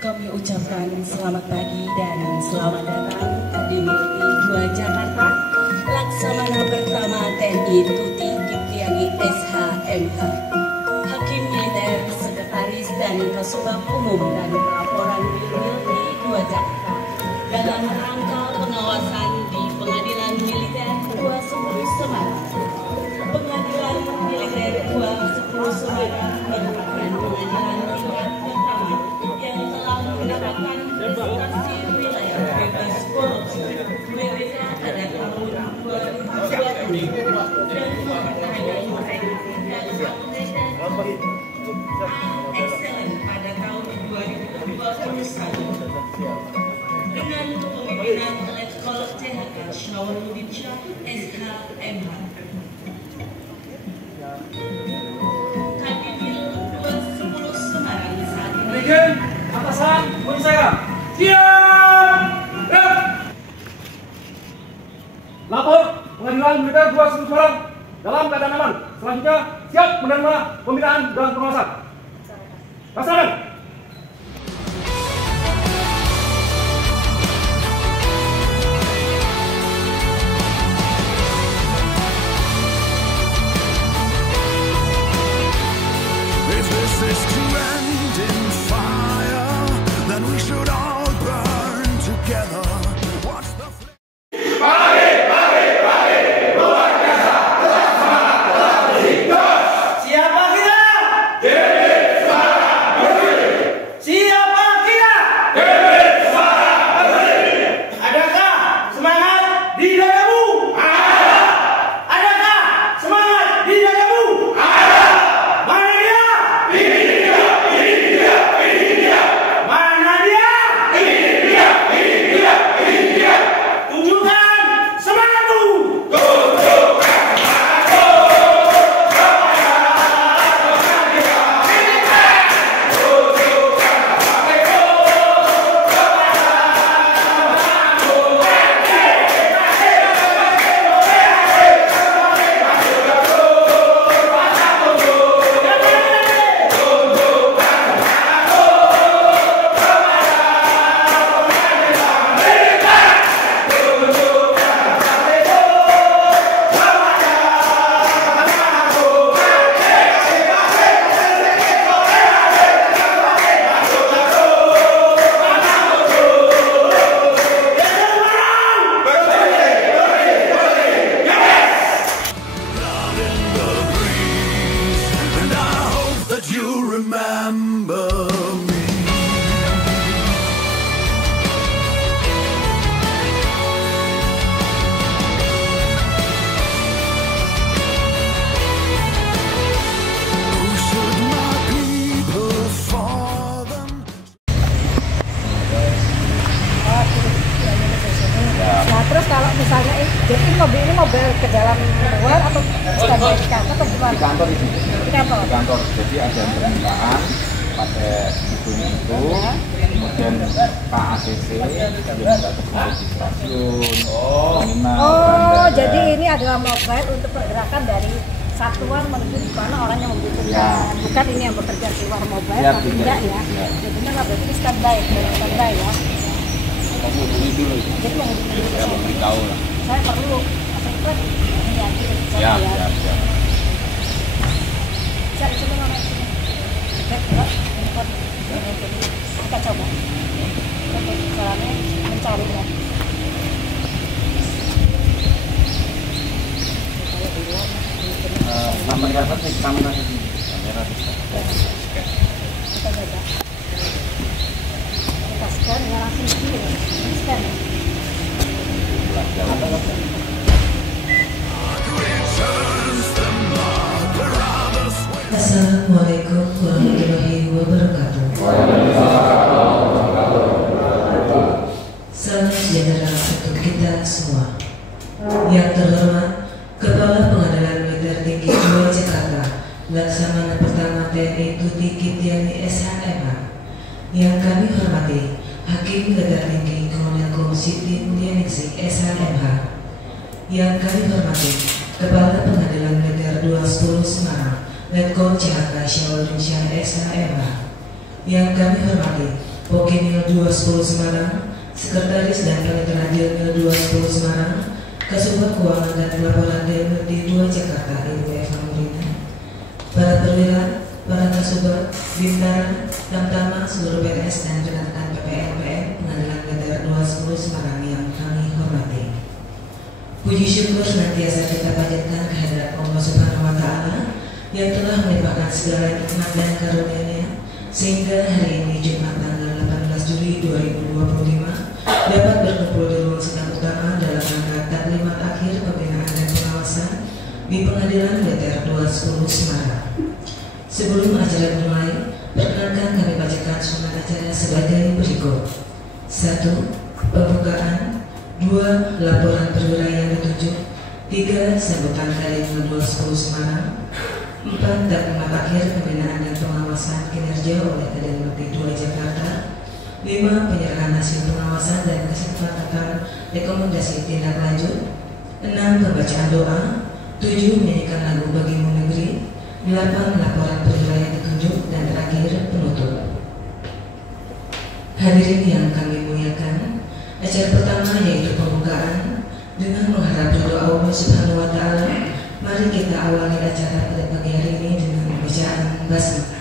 Kami ucapkan selamat pagi dan selamat datang hadirin di 2 Jakarta. Laksamana pertama TNI Tuti Kiptiani SHMH, Hakim Militer, Sekretaris dan Kasubag Umum dan Pelaporan di 2 Jakarta dalam rangka pengawasan di Pengadilan Militer 210 Semarang. Pengadilan Militer 210 Semarang merupakan pengadilan tingkat pertama yang telah menerapkan investasi wilayah bebas korupsi WBK pada tahun 2020 dan mempertahankan excellent pada tahun 2021 dengan kepemimpinan Letkol CHK Syawaluddin Syah SHMH. Kadifil 210 Semarang saat ini. Atasan, menurut saya. Siap! Lapor Pengadilan Militer 210 Semarang dalam keadaan aman. Selanjutnya siap menerima pembinaan dan pengawasan. Laksanakan. If this is to end in fire, then we should all burn together. Watch the Siapa kita? Siapa kita? Adakah semangat di dadamu? Adakah semangat di dadamu? Mana dia? Mana dia? Tunjukkan semangatmu. and I hope that you remember me. Who should my people for them? Nah terus kalau misalnya jadi mobil ini mobil ke dalam luar atau standby di kantor atau gimana? Di kantor di sini. Di kantor. Di kantor. Jadi ada permintaan pakai hidung itu, kemudian Pak ACC dia minta tersebut di stasiun. Oh, jadi ini adalah mobile untuk pergerakan dari satuan menuju di mana orang yang membutuhkan. Ya. Bukan ini yang bekerja di luar mobile, Ya, tapi tidak. tidak ya. Ya. Jadi memang berarti ini standby ya. Kamu hubungi dulu. Jadi menghubungi dulu. Ya, memberitahu lah. Saya perlu apa itu? Ini Ya, ya. ya, ya. Bisa coba mana itu? Cek ya. Kita coba. Oke, caranya mencarinya. Kamera apa sih? Kamera sini. Kamera di sini. Kita coba. Kita scan ya langsung scan. Assalamualaikum warahmatullahi wabarakatuh. Salam sejahtera untuk kita semua. Yang terhormat Kepala Pengadilan Militer Tinggi 2 Jakarta, Laksamana Pertama TNI Tuti Kiptiani SHMH. Yang kami hormati Hakim Militer Tinggi Kolonel Siti Mulyaningsih SHMH. Yang kami hormati Kepala Pengadilan Militer 210 Semarang, Letkol CHK Syawal Syah SHMH. Yang kami hormati Pokemil 210 Semarang, Sekretaris dan Panitera Dilmil 210 Semarang, Kasubag Keuangan dan Pelaporan Dilmil D2 Jakarta Ibu Eva Murina, para perwira, para kasubag, bintara, tamtama, seluruh PNS dan rekan-rekan PPLPM Pengadilan Militer 210 Semarang yang kami hormati. Puji syukur senantiasa kita panjatkan kehadirat Allah Subhanahu wa Ta'ala yang telah melimpahkan segala nikmat dan karunia-Nya sehingga hari ini Jumat tanggal 18 Juli 2025 dapat berkumpul di ruang sidang utama dalam rangka taklimat akhir pembinaan dan pengawasan di Pengadilan Militer 210 Semarang. Sebelum acara dimulai, perkenankan kami bacakan sunnah acara sebagai berikut. 1. Pembukaan. 2. Laporan perwira yang ditunjuk. 3. Sambutan Kadin 210 Semarang. 4. Taklimat akhir pembinaan dan pengawasan kinerja oleh Kadin 2 Jakarta. 5. Penyerahan hasil pengawasan dan kesepakatan rekomendasi tindak lanjut. 6. Pembacaan doa. 7. Menyanyikan lagu Bagimu Negeri. 8. Laporan perwira yang ditunjuk. Dan terakhir penutup. Hadirin yang kami muliakan, acara pertama yaitu pembukaan. Dengan mengharap ridho Allah Subhanahu wa Ta'ala, mari kita awali acara pada pagi hari ini dengan bacaan basmalah.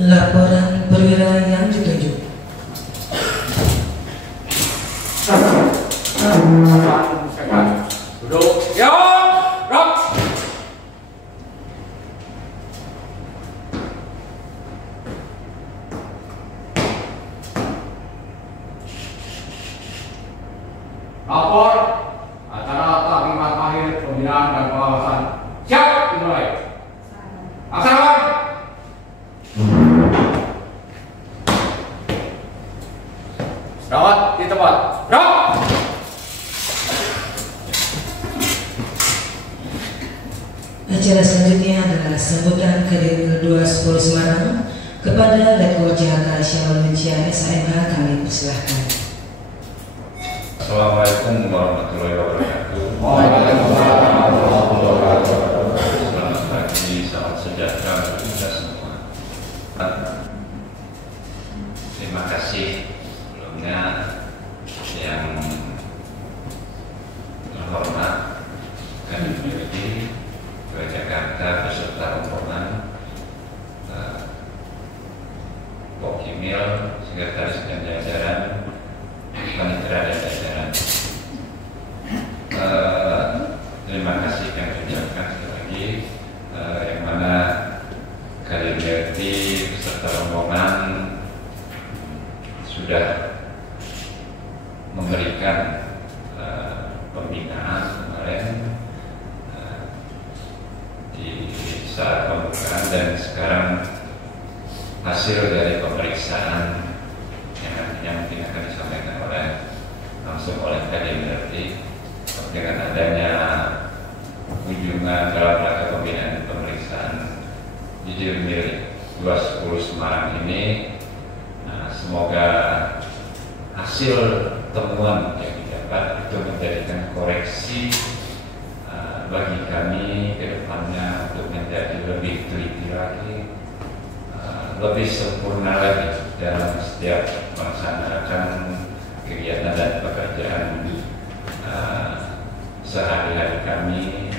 Laporan perwira yang ditunjuk. Duduk. Ya, gerak. Lapor acara taklimat akhir pembinaan dan pengawasan siap dimulai. Laksanakan. Rawat di tempat. Gerak. Acara selanjutnya adalah sambutan Kadin 210 Semarang kepada Letkol CHK Syawal Syah SHMH. Kami persilahkan. Assalamualaikum warahmatullahi wabarakatuh. Selamat pagi, salam sejahtera untuk kita semua. Terima kasih sebelumnya yang terhormat Kadin 2 Jakarta beserta rombongan, Pokemil, Sekretaris dan jajaran, Panitera dan jajaran. Terima kasih kami ucapkan sekali lagi, yang mana Kadin beserta rombongan sudah memberikan pembinaan kemarin di saat pembukaan, dan sekarang hasil dari pemeriksaan yang nantinya mungkin akan disampaikan langsung oleh Kadin dengan adanya kunjungan dalam rangka pembinaan dan pemeriksaan di Dilmil 210 Semarang ini. Semoga hasil temuan yang didapat itu menjadikan koreksi bagi kami ke depannya untuk menjadi lebih teliti lagi, lebih sempurna lagi dalam setiap melaksanakan kegiatan dan pekerjaan sehari-hari kami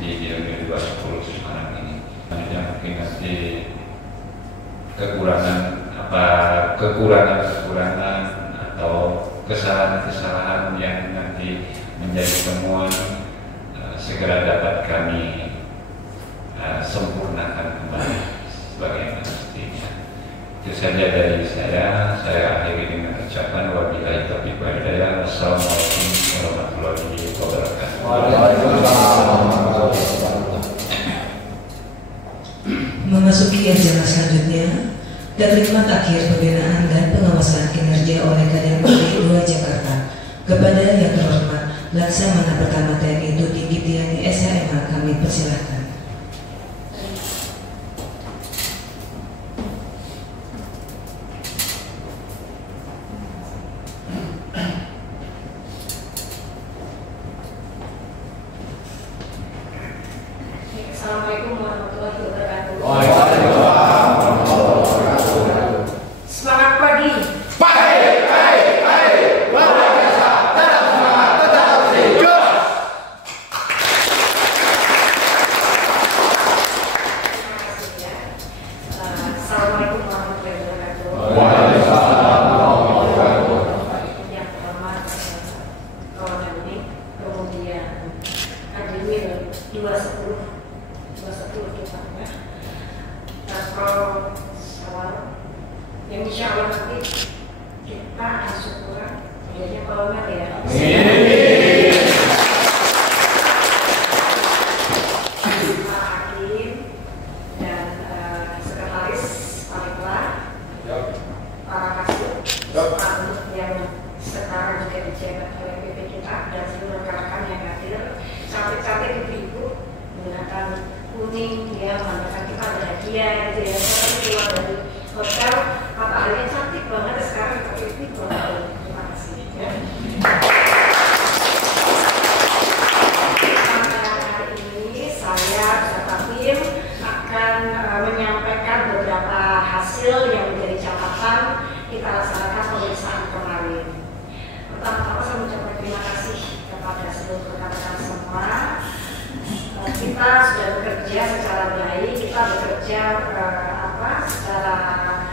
di Dilmil 210 Semarang ini. Selanjutnya mungkin nanti kekurangan atau kesalahan-kesalahan yang nanti menjadi temuan segera dapat kami sempurnakan kembali sebagaimana mestinya. Itu saja dari saya akhiri dengan ucapan wabillahi taufiq wal hidayah. Wassalamualaikum warahmatullahi wabarakatuh. Memasuki acara selanjutnya, taklimat akhir pembinaan dan pengawasan kinerja oleh Kadin 2 Jakarta kepada yang terhormat Laksamana Pertama TNI Tuti Kitiani SHMH. Kami persilahkan. Assalamualaikum warahmatullahi wabarakatuh. Waalaikumsalam warahmatullahi wabarakatuh. Semangat pagi. Assalamualaikum warahmatullahi wabarakatuh. Waalaikumsalam warahmatullahi wabarakatuh. Yang terhormat kawan ini, kemudian hadirin 210 kita ya. Kalau salam, yang insya Allah nanti kita syukuran, jadinya kolonel ya. Kuning ya, mengatakan kita bahagia gitu ya. Saya keluar dari hotel, mataharinya cantik banget sekarang seperti itu. Terima kasih ya. Hari ini saya beserta tim akan menyampaikan beberapa hasil yang menjadi catatan kita laksanakan pemeriksaan kemarin. Pertama-tama saya mengucapkan terima kasih kepada seluruh rekan-rekan semua. Kita sudah bekerja secara baik, kita bekerja secara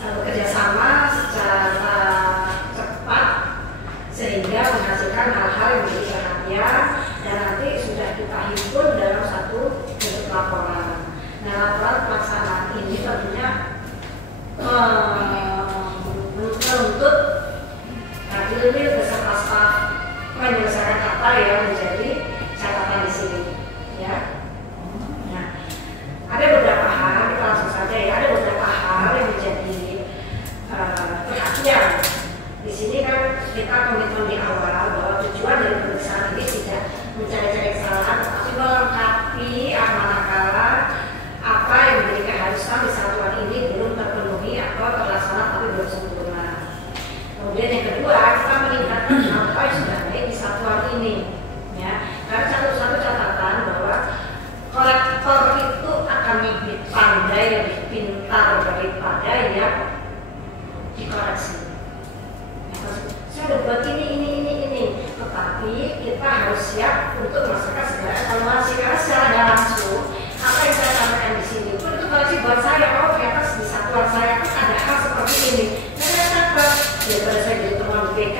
bekerja sama, secara cepat sehingga menghasilkan hal-hal yang menjadi perhatian dan nanti sudah kita himpun dalam satu bentuk laporan. Nah, laporan pelaksanaan ini tentunya menuntut hadirin beserta staf menyelesaikan apa yang menjadi catatan di sini. Ya. Nah, ada beberapa hal, kita langsung saja ya, ada beberapa hal yang menjadi perhatian. Di sini kan kita komitmen di awal bahwa tujuan dari pemeriksaan ini tidak mencari-cari kesalahan, tetapi melengkapi manakala apa yang menjadi keharusan di satuan ini belum terpenuhi atau terlaksana tapi belum sempurna. Kemudian yang kedua, kita meningkatkan apa yang sudah baik di satuan ini. Ya, karena satu catatan bahwa kolektor itu akan lebih pandai, lebih pintar daripada yang dikoreksi. Ya, saya udah buat ini, tetapi kita harus siap untuk melaksanakan segala evaluasi karena secara langsung apa yang saya sampaikan di sini pun itu koreksi buat saya. Oh ternyata di satuan saya pun ada hal seperti ini. Saya catat daripada saya jadi teman BK.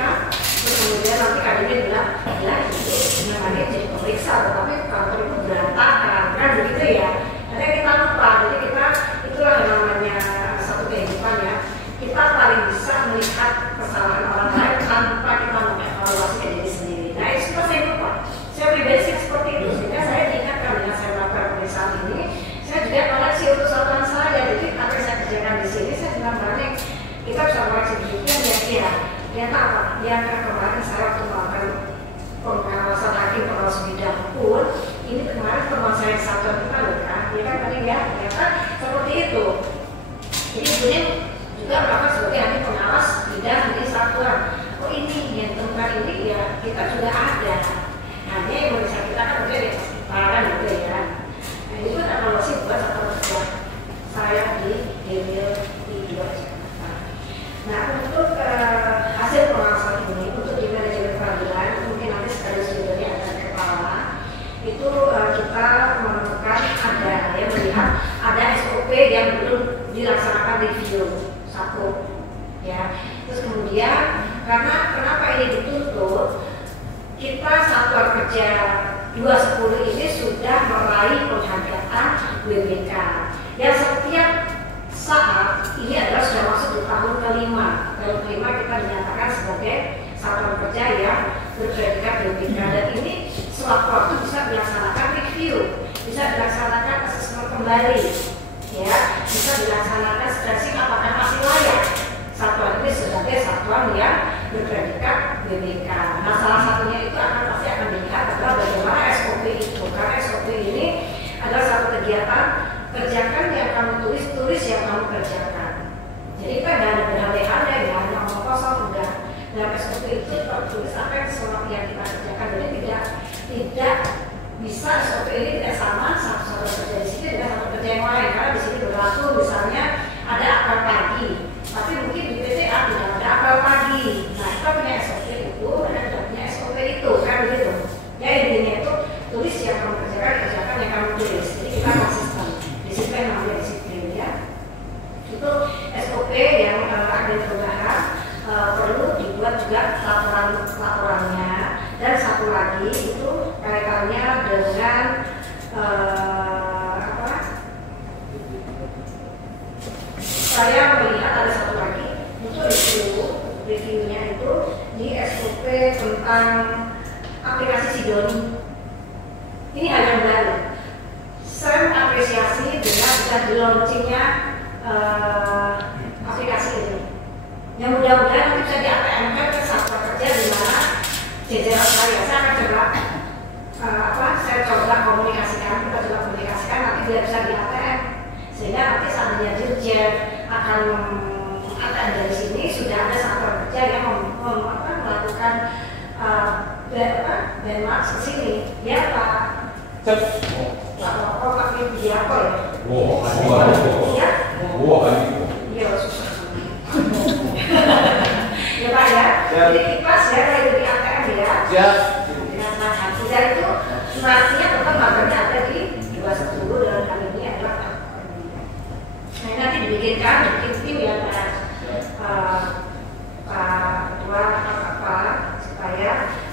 Kemudian nanti kadangnya bilang, ya ini namanya jadi pemeriksa, tetapi kantor itu berantakan, kan begitu ya. Karena kita lupa, jadi kita itulah yang namanya satu kehidupan ya. Kita paling bisa melihat kesalahan orang lain tanpa kita mengevaluasi diri sendiri. Nah itu saya lupa. Saya pribadi seperti itu, sehingga saya diingatkan dengan saya melakukan pemeriksaan ini, saya juga koleksi untuk satuan saya. Jadi apa yang saya kerjakan di sini, saya bilang balik, kita bisa koleksi berikutnya ya. Ternyata apa? Yang kemarin saya waktu melakukan pengawasan hakim pengawas bidang pun ini kemarin pengawasan satuan kita loh kan? Ya kan tadi ya, ternyata seperti itu. Jadi ini juga melakukan sebagai hakim pengawas bidang di satuan. Oh ini yang tempat ini ya kita juga ada. Hanya yang bisa kita kan udah di sekitaran gitu ya. Nah itu evaluasi buat satuan kerja saya di Demil di 2 Jakarta. Nah untuk hasil pengawasan ini untuk di manajemen peradilan mungkin nanti sekali sebenarnya ada kepala itu kita menemukan ada yang melihat ada SOP yang belum dilaksanakan review satu ya. Terus kemudian karena kenapa ini dituntut kita satuan kerja 210 ini sudah meraih penghargaan WBK yang setiap saat ini adalah sudah masuk di tahun kelima. Tahun kelima kita dinyatakan sebagai satuan kerja yang berpredikat WBK dan ini sewaktu-waktu bisa dilaksanakan review, bisa dilaksanakan asesmen kembali, ya, bisa dilaksanakan stressing apakah masih layak satuan ini sebagai satuan yang berpredikat WBK. Nah salah satunya itu pasti akan dilihat adalah bagaimana SOP itu, karena SOP ini adalah satu kegiatan kerjakan yang kamu tulis yang kamu kerjakan. Jadi kita tidak ada berhati-hati, tidak hanya ngomong kosong, udah. Dalam SOP itu kalau tulis apa yang kita kerjakan, jadi tidak bisa SOP ini tidak sama satu kerjakan yang kamu tulis. Jadi kita konsisten. Disiplin namanya disiplin ya. Itu SOP yang agen perubahan perlu dibuat juga laporannya. Dan satu lagi itu kaitannya dengan saya melihat ada satu lagi untuk reviewnya itu di SOP tentang aplikasi Sidoni. Ini hal yang baru. Saya mengapresiasi dengan sudah di launchingnya aplikasi ini. Yang mudah-mudahan nanti bisa di-ATM-kan ke satuan kerja di mana jajaran saya akan coba saya coba komunikasikan, kita coba komunikasikan nanti biar bisa di-ATM sehingga nanti seandainya dirjen akan ATM dari sini sudah ada satuan kerja yang melakukan benchmark ke sini ya Pak. Pak Widianto ya? Iya susah. Ya Pak ya, jadi ikhlas ya kalau itu di ATM ya. Dengan senang hati. Dan itu suratnya tetap magernya ada di 210 dalam kali ini adalah nah ini nanti bikin tim ya Pak Ketua supaya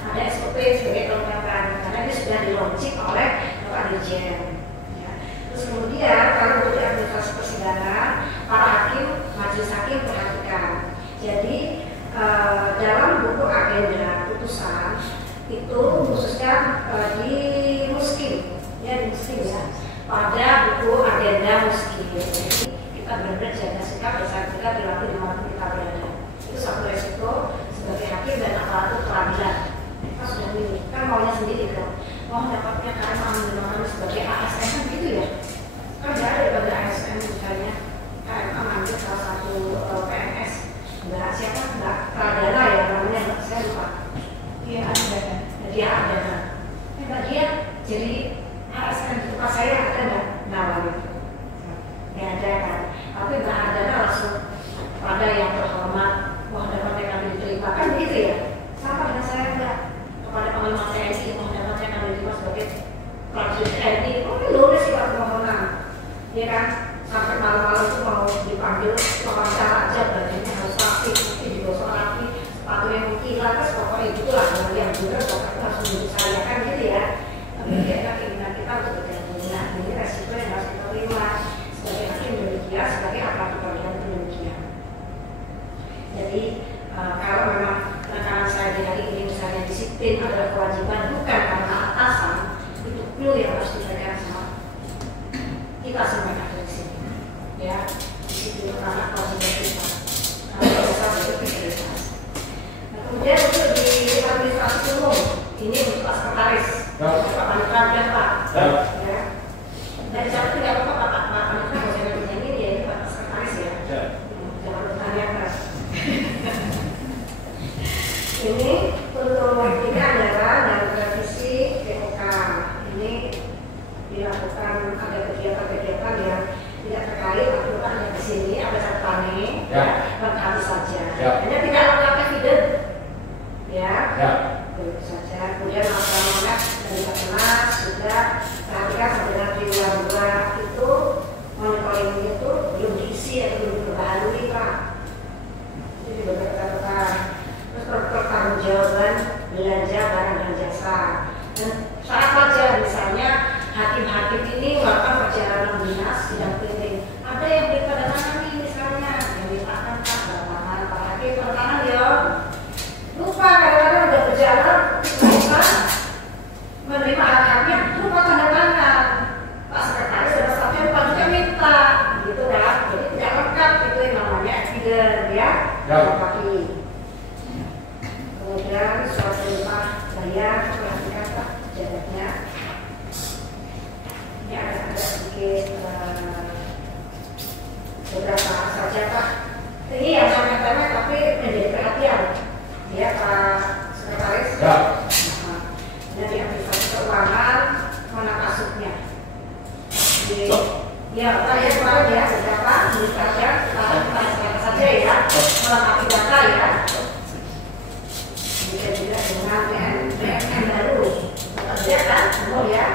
ada SOP sebagai kelengkapan karena ini sudah di launching oleh Bapak Dirjen. Ya. Terus kemudian kalau untuk di administrasi persidangan para hakim, majelis hakim perhatikan. Jadi dalam buku agenda putusan itu khususnya di Muskim ya pada buku agenda Muskim. Jadi kita benar-benar jaga sikap dasar kita berlaku di mana kita berada. Itu satu resiko sebagai hakim dan aparatur peradilan. Kita sudah milih kan maunya sendiri kan, mau dapatnya karena mengenal sebagai ASN kan gitu ya. Kan ada pada ASN misalnya KMA manggil salah satu PNS. Mbak siapa? Mbak Pradana ya namanya, Mbak saya lupa. Dia ada. Mbak dia jadi ASN di tempat saya ada nggak? Namanya. Ya ada kan. Tapi Mbak Pradana langsung pada yang terhormat. Wah dapatnya kami diterima kan begitu ya? Sama dengan saya Mbak kepada Panglima TNI mau dapatnya kami diterima sebagai prajurit TNI. Oh ini lulus sih Pak permohonan. Dia kan sampai malam-malam itu mau dipanggil wawancara aja badannya harus rapi, mungkin digosok rapi, sepatunya mengkilat, terus pokoknya itulah yang benar pokoknya langsung saya kan gitu ya. Tapi dia keinginan kita untuk bergabung. Nah ini resiko yang harus kita terima sebagai hakim demikian, sebagai aparatur peradilan demikian. Jadi kalau memang penekanan saya di hari ini misalnya disiplin adalah kewajiban bukan karena atasan, itu clue yang harus diberikan sama kita semua yang ada di sini. Ya, disiplin karena kewajiban kita. Kalau bisa berintegritas. Nah, kemudian untuk di administrasi umum, ini untuk Pak Sekretaris, Pak Panitra dan Pak. Ya. Dan di sana tidak apa-apa Pak Panitra kalau saya bertanya ini ya ini Pak Sekretaris ya. Jangan bertanya-tanya. Ini untuk ini adalah dari revisi POK. Ini dilakukan ada kegiatan-kegiatan yang tidak terkait aturan yang di sini ada catatan lengkap saja. Hanya tidak lengkap evidence. Ya. Itu saja. Kemudian masalah dari Bapenas sudah perhatikan sampai dengan triwulan 2 itu monitoring itu belum diisi atau belum diperbaharui Pak. Jadi beberapa terus pertanggungjawaban belanja barang dan jasa. Dan saat wajar misalnya hakim-hakim ini melakukan perjalanan dinas sidang keliling. Ada yang ditandatangani misalnya yang diletakkan tangan Pak Hakim tangan ya. Lupa kadang-kadang udah berjalan lupa menerima haknya lupa tanda tangan. Pak Sekretaris sudah sampai lupa juga minta gitu kan. Jadi tidak lengkap itu yang namanya evidence ya. Kemudian surat perintah bayar perhatikan Pak jaraknya. Ini ada sedikit beberapa saja Pak. Ini yang remeh-temeh tapi menjadi perhatian ya Pak Sekretaris. Ini di administrasi keuangan mana masuknya. Ya Pak ya kemarin ya beberapa administrasi kita saja ya melengkapi data ya. Bisa juga dengan BNN baru. Kita lihat kan umur ya.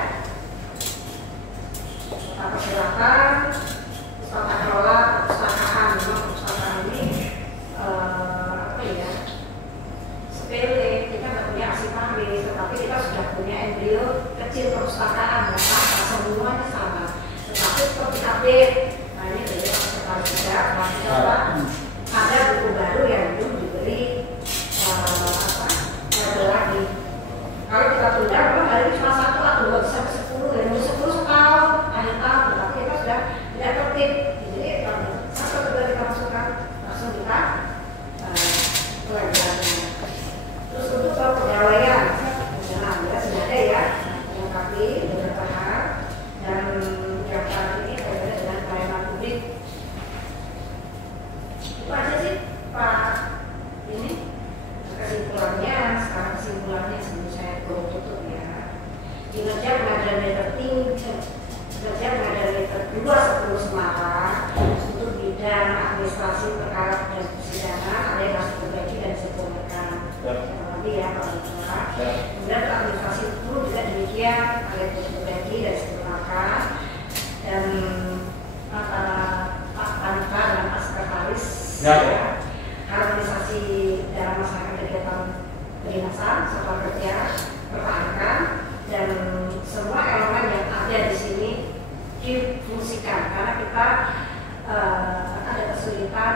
ada kesulitan,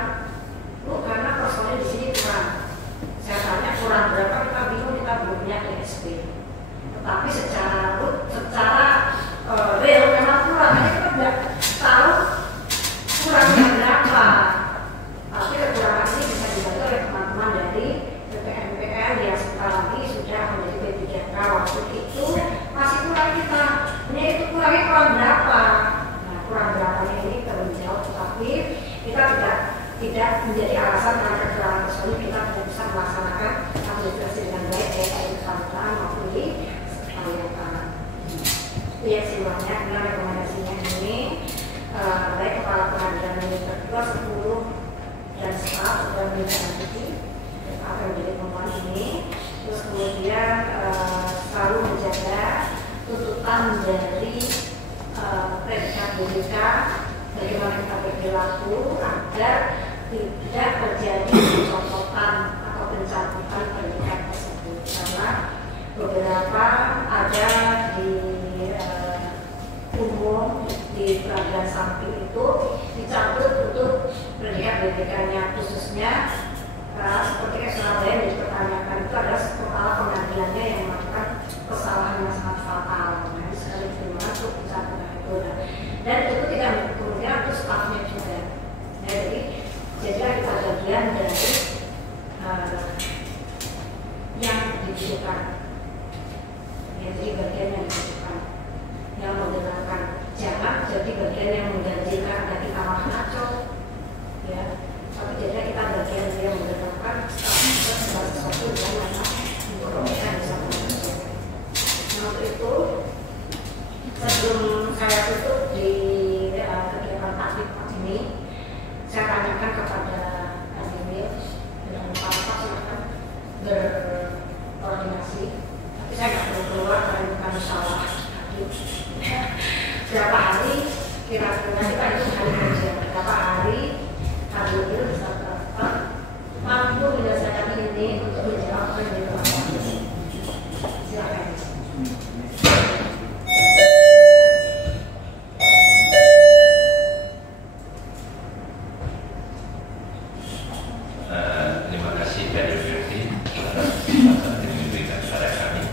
Bu, karena personil di sini kurang. Saya tanya kurang berapa, kita bingung, kita belum punya DSP. Tetapi secara real memang kurang, hanya kita tidak tahu kurangnya berapa. Tapi kekurangan ini bisa dibantu oleh teman-teman dari PPMPM yang sebentar lagi sudah menjadi P3K. Waktu itu masih kurang kita, ini itu kurangnya kurang berapa? Nah, kurang berapanya ini belum jauh, tetapi kita tidak menjadi alasan karena kekurangan personil kita tidak bisa melaksanakan administrasi dengan baik, baik di kecamatan maupun di kecamatan. Itu ya semuanya. Dengan rekomendasinya ini, baik kepala pengadilan yang kedua 10 dan staf sudah menindaklanjuti apa yang menjadi temuan ini. Terus kemudian selalu menjaga tuntutan dari predikat BPK, bagaimana kita berperilaku agar tidak terjadi pencopotan atau pencabutan predikat tersebut, karena beberapa ada di umum di peradilan samping itu dicabut untuk predikat BPK-nya, khususnya seperti yang Surabaya yang dipertanyakan itu adalah kepala pengadilannya yang melakukan kesalahan yang sangat fatal, nah, sekali terima untuk pencabutan itu, dan itu tidak kemudian untuk stafnya juga. Nah, jadilah kita bagian dari yang dibutuhkan, ya, jadi bagian yang dibutuhkan, yang menggerakkan, jangan jadi bagian yang menggantikan dan kita malah ngaco, ya. Tapi jadi kita bagian yang menggerakkan segala sesuatu yang mana untuk pemerintah bisa menghasilkan. Nah, untuk itu sebelum saya tutup di kegiatan aktif ini, saya tanyakan kepada Adimil dan Pak silakan berkoordinasi. Tapi saya nggak perlu keluar karena bukan salah. Berapa hari kira-kira kita itu hari kerja, berapa hari Adimil bisa mampu menyelesaikan ini untuk menjawab apa yang dilakukan. Silakan. Terima kasih dari Berti atas kesempatan yang diberikan kepada kami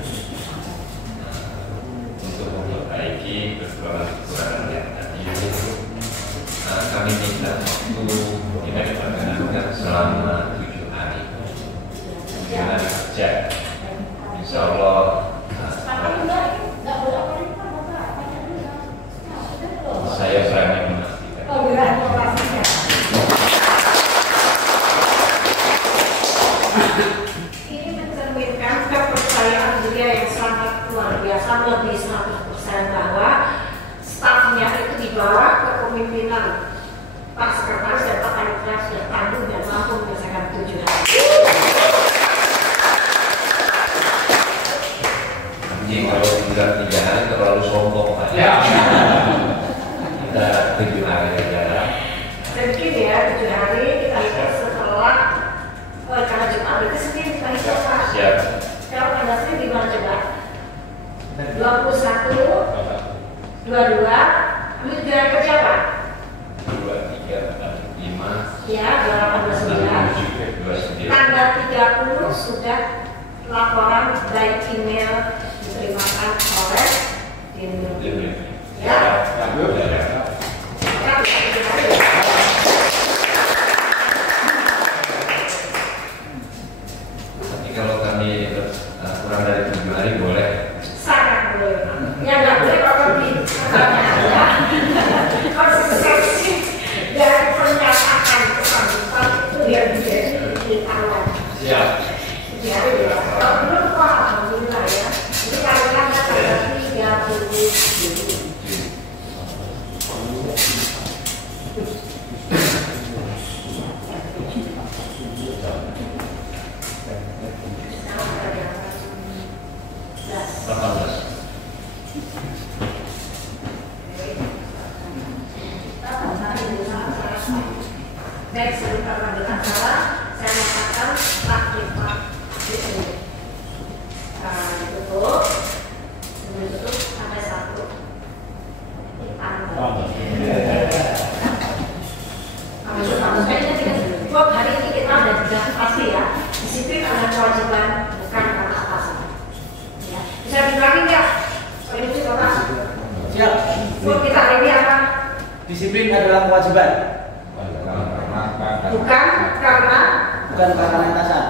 untuk memperbaiki kekurangan yang tadi. Kami minta waktu tidak diperkenankan selama 7 hari. Kemudian hari kerja, insya Allah saya berani memastikan. Ini mencerminkan kepercayaan dia yang sangat luar biasa, lebih 100% bahwa stafnya itu di bawah kepemimpinan Pak Sekretaris dan Pak Panitia sudah tangguh dan mampu menyelesaikan 7 hari. Jadi kalau tidak 3 hari terlalu sombong Pak. Kita 7 hari saja. Mungkin ya 7 hari kita hitung setelah karena Jumat itu Senin kita hitung Pak. Siap. Kalau tanggal Senin di mana coba? 21, 22, ambil 7 hari kerja Pak. 2, 3, 4, 5. Ya, 28, 29. Tanggal 30 sudah laporan by email diterimakan oleh Dinur. Ya. Tapi kalau kami kurang dari 7 hari boleh. Sangat boleh. Yang nggak boleh kalau di konsistensi dari pernyataan kesambutan itu dia menjadi ditawar. Siap. Ya, kalau belum kok alhamdulillah ya. Jadi kalian tanggal 30 Juli. Baik, sebentar lanjutan salah, saya mengatakan takdir Pak ini. Ditutup, sebelum tutup sampai 1. disiplin adalah kewajiban. Bukan karena atasan.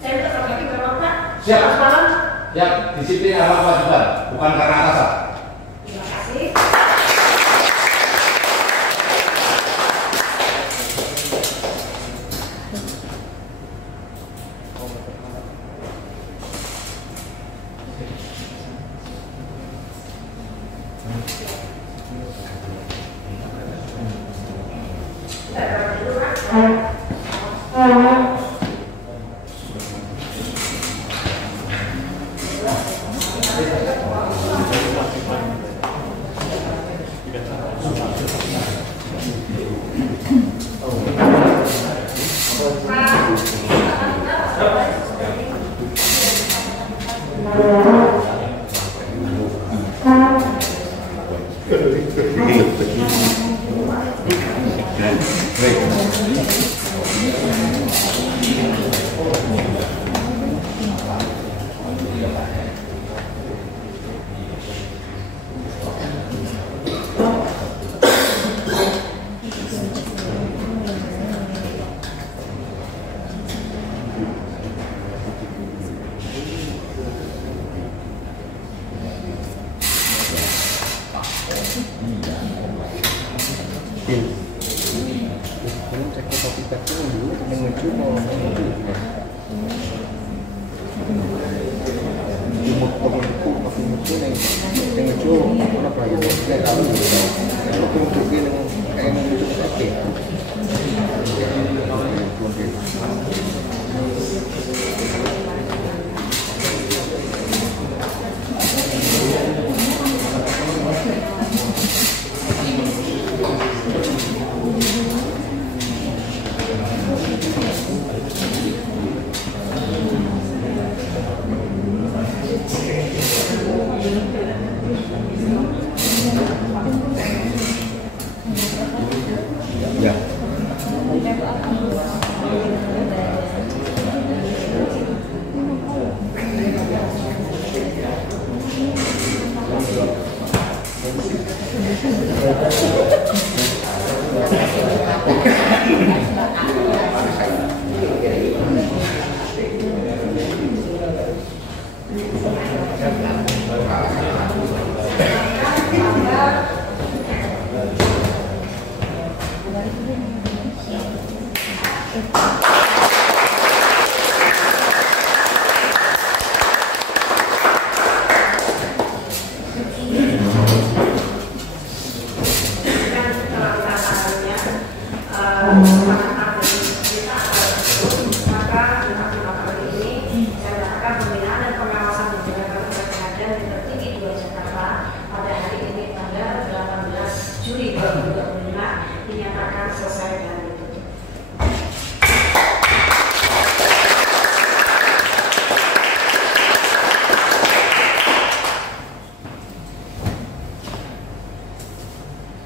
saya minta lagi berapa Pak? Siap. Selamat malam. Ya, disiplin adalah kewajiban, bukan karena atasan. Terima kasih.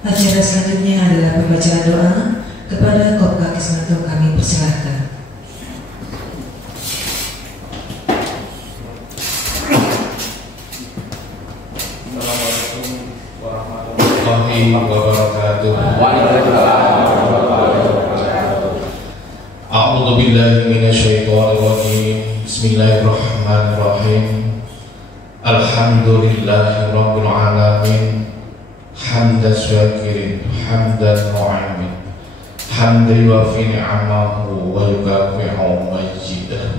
Acara selanjutnya adalah pembacaan doa kepada Kopkakis Mantu. Kami persilahkan. Assalamualaikum warahmatullahi wabarakatuh. A'udzu billahi minasyaitonir rajim. Bismillahirrahmanirrahim. Alhamdulillahirabbil alamin. Hamdan syakirin, hamdan mu'amin, hamdan yuafi ni'amahu wa yukafi'u majidah.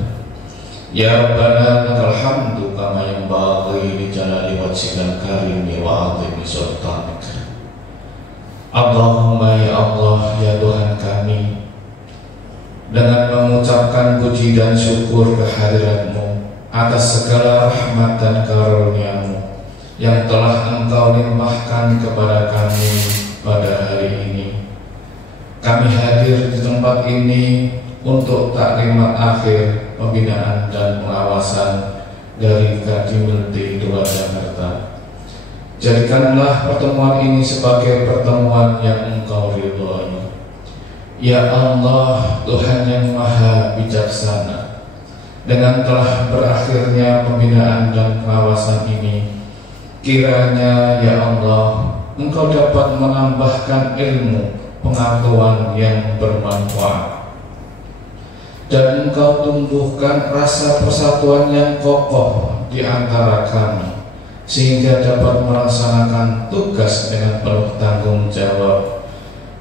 Ya Rabbana lakal hamdu kama yanbaghi li jalali wajhikal karimi wa 'azimi sultanik. Allahumma ya Allah, ya Tuhan kami, dengan mengucapkan puji dan syukur kehadirat-Mu atas segala rahmat dan karunia-Mu yang telah Engkau limpahkan kepada kami pada hari ini. Kami hadir di tempat ini untuk taklimat akhir pembinaan dan pengawasan dari Kadin Multi II Jakarta. Jadikanlah pertemuan ini sebagai pertemuan yang Engkau ridhoi. Ya Allah, Tuhan yang Maha Bijaksana, dengan telah berakhirnya pembinaan dan pengawasan ini, kiranya ya Allah, Engkau dapat menambahkan ilmu pengetahuan yang bermanfaat, dan Engkau tumbuhkan rasa persatuan yang kokoh di antara kami, sehingga dapat melaksanakan tugas dengan penuh tanggung jawab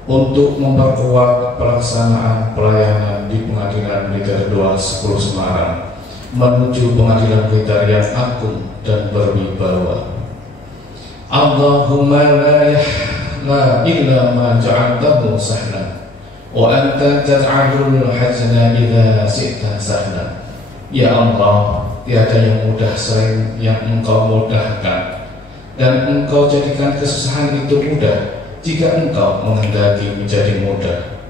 untuk memperkuat pelaksanaan pelayanan di Pengadilan Militer 2 10 Semarang menuju Pengadilan Militer yang agung dan berwibawa. Allahumma la illa ma ja'altahu sahlan wa anta taj'alul hazna idza syi'ta sahlan. Ya Allah, tiada yang mudah selain yang Engkau mudahkan, dan Engkau jadikan kesusahan itu mudah jika Engkau menghendaki menjadi mudah.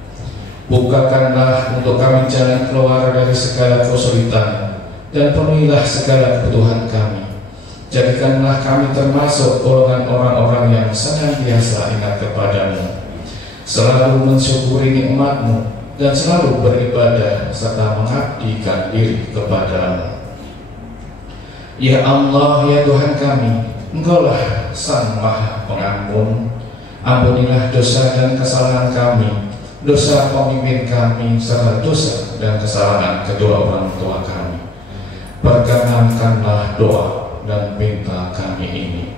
Bukakanlah untuk kami jalan keluar dari segala kesulitan, dan penuhilah segala kebutuhan kami. Jadikanlah kami termasuk golongan orang-orang yang senantiasa ingat kepadamu, selalu mensyukuri nikmat-Mu, dan selalu beribadah serta mengabdikan diri kepadamu. Ya Allah, ya Tuhan kami, Engkaulah Sang Maha Pengampun. Ampunilah dosa dan kesalahan kami, dosa pemimpin kami, serta dosa dan kesalahan kedua orang tua kami. Perkenankanlah doa dan minta kami ini.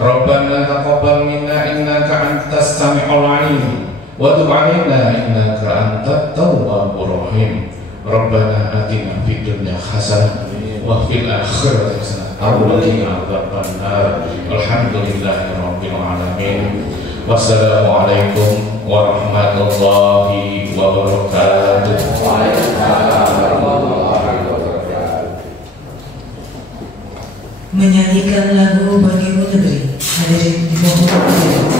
Rabbana taqabbal minna innaka antas sami'ul 'alim wa tub 'alaina innaka antat tawwabur rahim. Rabbana atina fid dunya hasanah wa fil akhirati hasanah wa qina adzabannar. Alhamdulillahirabbil alamin. Wassalamualaikum warahmatullahi wabarakatuh. Menyanyikan lagu Bagimu Negeri, hadirin dimohon berdiri.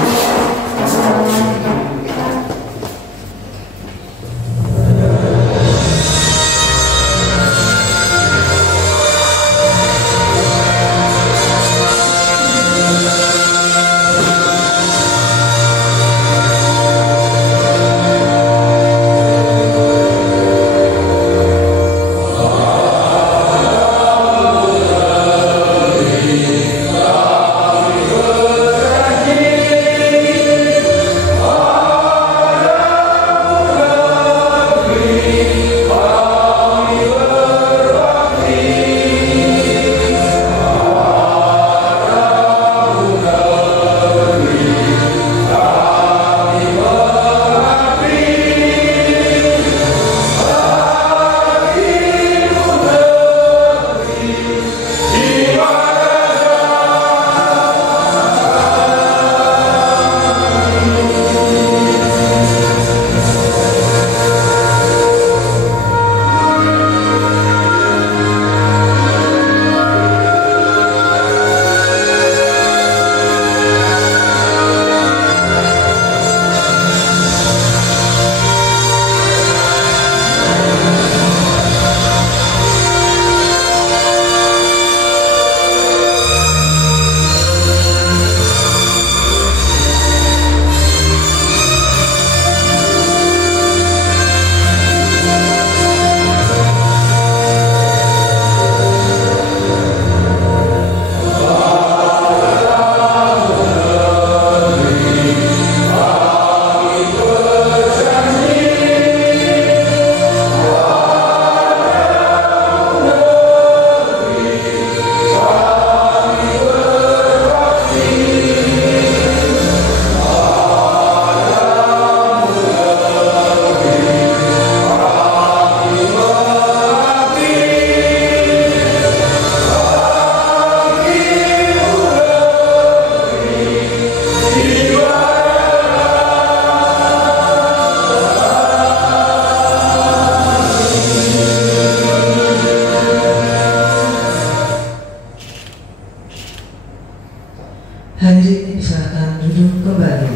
Hadirin silakan duduk kembali.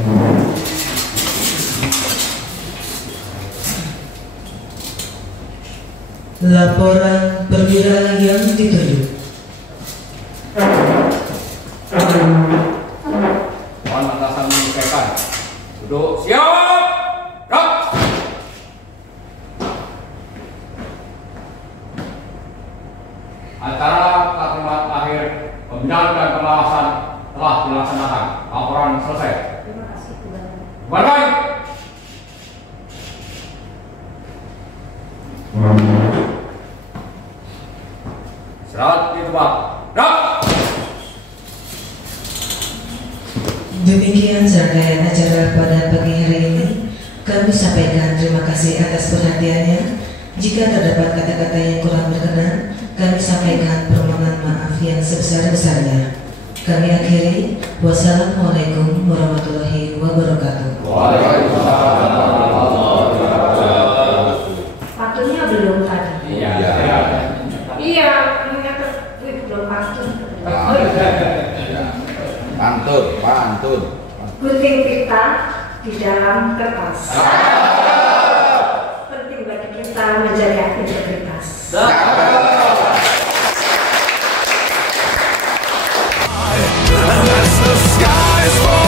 Laporan perwira yang ditunjuk. Mohon atasan menyesuaikan. Duduk siap. Gerak. Acara taklimat akhir pembinaan dan pengawasan telah dilaksanakan. Laporan selesai. Terima kasih Tuhan. Bubarkan. Istirahat di tempat. Gerak. Demikian serangkaian acara pada pagi hari ini. Kami sampaikan terima kasih atas perhatiannya. Jika terdapat kata-kata yang kurang berkenan, kami sampaikan permohonan maaf yang sebesar-besarnya. Kami akhiri. Wassalamualaikum warahmatullahi wabarakatuh. Waktunya belum tadi. Iya, ternyata belum pantun. Pantun. Gunting pita di dalam kertas. Penting bagi kita menjaga integritas. And as the skies fall